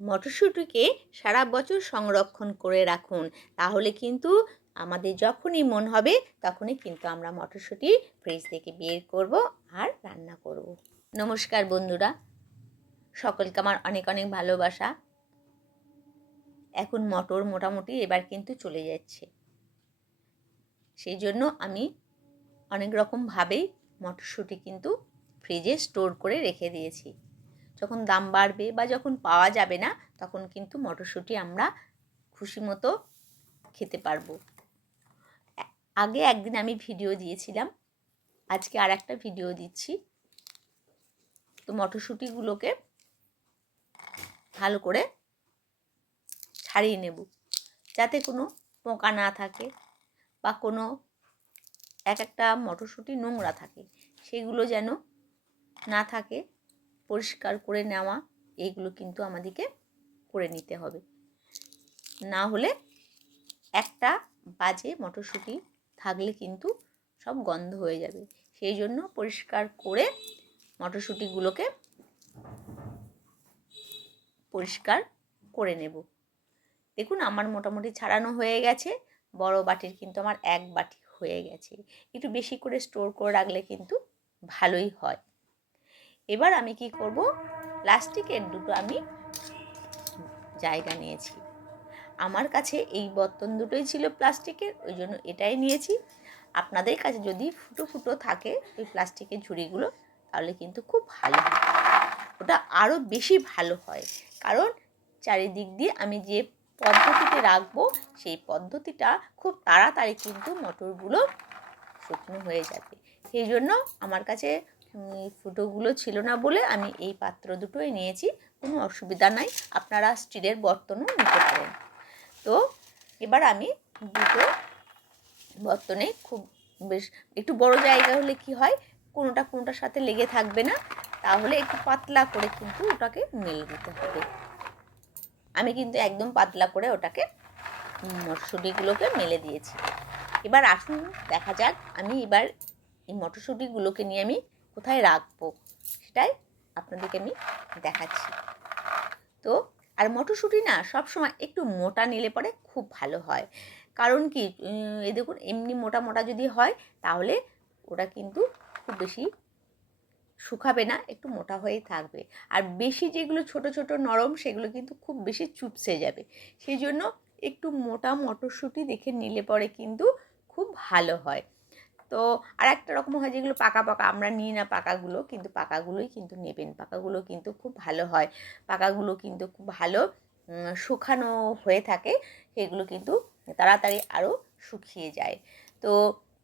মটরশুঁটিকে সারা বছর সংরক্ষণ করে রাখুন, তাহলে কিন্তু আমাদের যখনই মন হবে, তখনই কিন্তু আমরা মটরশুঁটি ফ্রিজ থেকে বের করব আর রান্না করব। নমস্কার বন্ধুরা, সকলকে আমার অনেক অনেক ভালোবাসা। এখন মটর মোটামুটি এবার কিন্তু চলে যাচ্ছে। সেই জন্য আমি অনেক রকমভাবেই মটরশুঁটি কিন্তু ফ্রিজে স্টোর করে রেখে দিয়েছি। যখন দাম বাড়বে বা যখন পাওয়া যাবে না, তখন কিন্তু মটরশুঁটি আমরা খুশি মতো খেতে পারব। আগে একদিন আমি ভিডিও দিয়েছিলাম, আজকে আর একটা ভিডিও দিচ্ছি। তো মটরশুঁটিগুলোকে ভালো করে ছাড়িয়ে নেব, যাতে কোনো পোকা না থাকে বা কোনো এক একটা মটরশুঁটি নোংরা থাকে, সেগুলো যেন না থাকে। পরিষ্কার করে নেওয়া এইগুলো কিন্তু আমাদেরকে করে নিতে হবে। না হলে একটা বাজে মটরশুঁটি থাকলে কিন্তু সব গন্ধ হয়ে যাবে। সেই জন্য পরিষ্কার করে মটরশুঁটিগুলোকে পরিষ্কার করে নেব। দেখুন, আমার মোটামুটি ছাড়ানো হয়ে গেছে। বড় বাটির কিন্তু আমার এক বাটি হয়ে গেছে। একটু বেশি করে স্টোর করে রাখলে কিন্তু ভালোই হয়। এবার আমি কি করব? প্লাস্টিকের দুটো আমি জায়গা নিয়েছি। আমার কাছে এই বর্তন দুটোই ছিল প্লাস্টিকের, ওই জন্য এটাই নিয়েছি। আপনাদের কাছে যদি ফুটো ফুটো থাকে ওই প্লাস্টিকের ঝুড়িগুলো, তাহলে কিন্তু খুব ভালো হয়। ওটা আরও বেশি ভালো হয়। কারণ চারিদিক দিয়ে আমি যে পদ্ধতিতে রাখব, সেই পদ্ধতিটা খুব তাড়াতাড়ি কিন্তু মটরগুলো শুকনো হয়ে যাবে। সেই জন্য আমার কাছে ফুটোগুলো ছিল না বলে আমি এই পাত্র দুটোই নিয়েছি। কোনো অসুবিধা নাই, আপনারা স্টিলের বর্তনও নিতে পারেন। তো এবার আমি দুটো বর্তনে খুব বেশ একটু বড় জায়গা হলে কি হয়, কোনোটা কোনোটার সাথে লেগে থাকবে না, তাহলে একটু পাতলা করে কিন্তু ওটাকে মেলে দিতে হবে। আমি কিন্তু একদম পাতলা করে ওটাকে মটরশুঁটিগুলোকে মেলে দিয়েছি। এবার আসুন, দেখা যাক, আমি এবার এই মটরশুঁটিগুলোকে নিয়ে আমি কোথায় রাখব? সেটাই আপনাদেরকে আমি দেখাচ্ছি। তো, আর মটরশুঁটি না সব সময় একটু মোটা নিলে পরে খুব ভালো হয়। কারণ কি? এ দেখুন, এমনি মোটা মোটা যদি হয়, তাহলে ওটা কিন্তু খুব বেশি শুকাবে না, একটু মোটা হয়েই থাকবে। আর বেশি যেগুলো ছোট ছোট নরম, সেগুলো কিন্তু খুব বেশি চুপসে যাবে। সেই জন্য একটু মোটা মটরশুঁটি দেখে নিলে পরে কিন্তু খুব ভালো হয়। তো আর একটা রকম হয় যেগুলো পাকা পাকা, আমরা নিই না পাকাগুলো, কিন্তু পাকাগুলোই কিন্তু নেবেন। পাকাগুলো কিন্তু খুব ভালো হয়। পাকাগুলো কিন্তু খুব ভালো শুকানো হয়ে থাকে, সেগুলো কিন্তু তাড়াতাড়ি আরও শুকিয়ে যায়। তো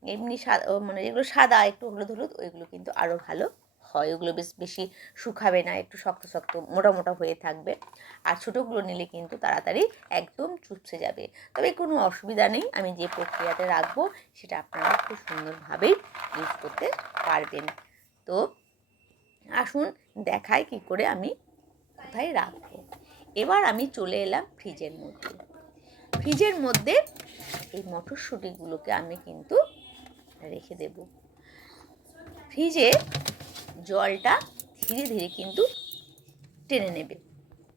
এমনি সাদা মানে যেগুলো সাদা, একটু হলুদ হলুদ, ওইগুলো কিন্তু আরও ভালো। হয়, ওগুলো বেশ বেশি শুকাবে না, একটু শক্ত শক্ত মোটা মোটা হয়ে থাকবে। আর ছোটোগুলো নিলে কিন্তু তাড়াতাড়ি একদম চুপসে যাবে। তবে কোনো অসুবিধা নেই, আমি যে প্রক্রিয়াতে রাখব সেটা আপনারা খুব সুন্দরভাবেই ইউজ করতে পারবেন। তো আসুন দেখায় কি করে আমি কোথায় রাখব। এবার আমি চলে এলাম ফ্রিজের মধ্যে। ফ্রিজের মধ্যে এই মটরশুঁটিগুলোকে আমি কিন্তু রেখে দেব। ফ্রিজে জলটা ধীরে ধীরে কিন্তু টেনে নেবে।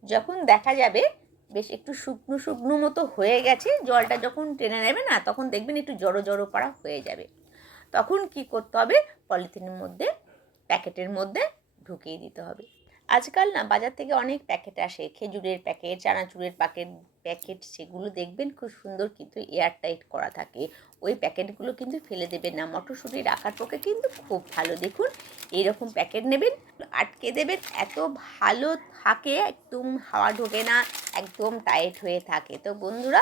যখন দেখা যাবে বেশ একটু শুকনো শুকনো মতো হয়ে গেছে, জলটা যখন টেনে নেবে না, তখন দেখবেন একটু জড়ো জড়ো পাড়া হয়ে যাবে। তখন কি করতে হবে? পলিথিনের মধ্যে, প্যাকেটের মধ্যে ঢুকিয়ে দিতে হবে। আজকাল না বাজার থেকে অনেক প্যাকেট আসে। খেজুরের প্যাকেট, চানাচুরের প্যাকেট প্যাকেট সেগুলো দেখবেন খুব সুন্দর কিন্তু এয়ার টাইট করা থাকে। ওই প্যাকেটগুলো কিন্তু ফেলে দেবেন না। মটরশুঁটি রাখার পক্ষে কিন্তু খুব ভালো। দেখুন, এইরকম প্যাকেট নেবেন, আটকে দেবেন, এত ভালো থাকে, একদম হাওয়া ঢোকে না, একদম টাইট হয়ে থাকে। তো বন্ধুরা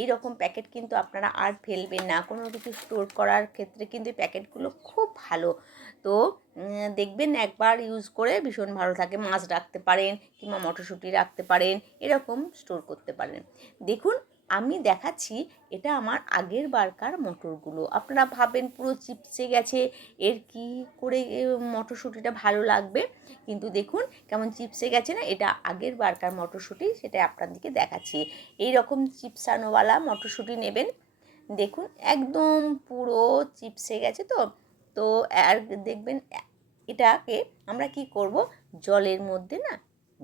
এই রকম প্যাকেট কিন্তু আপনারা আর ফেলবেন না। কোনো কিছু স্টোর করার ক্ষেত্রে কিন্তু প্যাকেটগুলো খুব ভালো। তো দেখবেন একবার ইউজ করে ভীষণ ভালো থাকে। মাছ রাখতে পারেন কিংবা মটরশুঁটি রাখতে পারেন, এরকম স্টোর করতে পারেন। দেখুন আমি দেখাচ্ছি এটা আমার আগের বারকার মটরগুলো। আপনারা ভাবেন পুরো চিপসে গেছে, এর কি করে মটরশুঁটিটা ভালো লাগবে? কিন্তু দেখুন কেমন চিপসে গেছে না, এটা আগের বারকার মটরশুঁটি, সেটা আপনাদেরকে দেখাচ্ছি। এই রকম চিপসানোওয়ালা মটরশুঁটি নেবেন। দেখুন একদম পুরো চিপসে গেছে তো। তো আর দেখবেন এটাকে আমরা কি করব? জলের মধ্যে না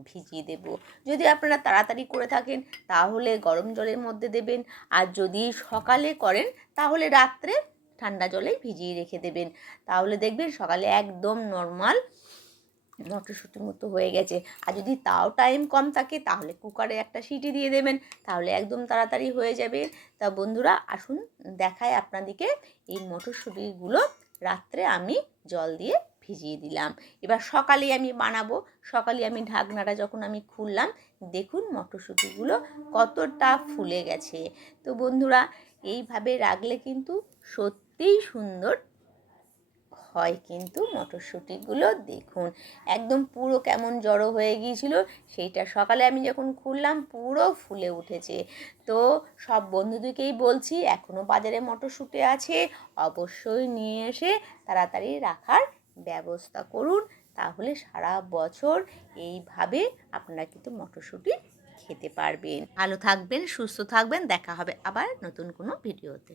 ভিজিয়ে দেব। যদি আপনারা তাড়াতাড়ি করে থাকেন, তাহলে গরম জলের মধ্যে দেবেন। আর যদি সকালে করেন, তাহলে রাত্রে ঠান্ডা জলে ভিজিয়ে রেখে দেবেন। তাহলে দেখবেন সকালে একদম নর্মাল মটরশুঁটির মতো হয়ে গেছে। আর যদি তাও টাইম কম থাকে, তাহলে কুকারে একটা সিটি দিয়ে দেবেন। তাহলে একদম তাড়াতাড়ি হয়ে যাবে। তা বন্ধুরা, আসুন দেখায় আপনাদেরকে এই মটরশুঁটিগুলো। রাত্রে আমি জল দিয়ে ভিজিয়ে দিলাম। এবার সকালে আমি বানাবো। সকালে আমি ঢাকনাটা যখন আমি খুললাম, দেখুন মটরশুঁটিগুলো কতটা ফুলে গেছে। তো বন্ধুরা, এইভাবে রাখলে কিন্তু সত্যিই সুন্দর হয় কিন্তু মটরশুঁটিগুলো। দেখুন, একদম পুরো কেমন জড়ো হয়ে গিয়েছিল। সেইটা সকালে আমি যখন খুললাম, পুরো ফুলে উঠেছে। তো সব বন্ধুদেরকেই বলছি এখনও বাজারে মটরশুঁটি আছে, অবশ্যই নিয়ে এসে তাড়াতাড়ি রাখার ব্যবস্থা করুন, তাহলে সারা বছর এইভাবে আপনারা কিন্তু মটরশুঁটি খেতে পারবেন। ভালো থাকবেন, সুস্থ থাকবেন, দেখা হবে আবার নতুন কোনো ভিডিওতে।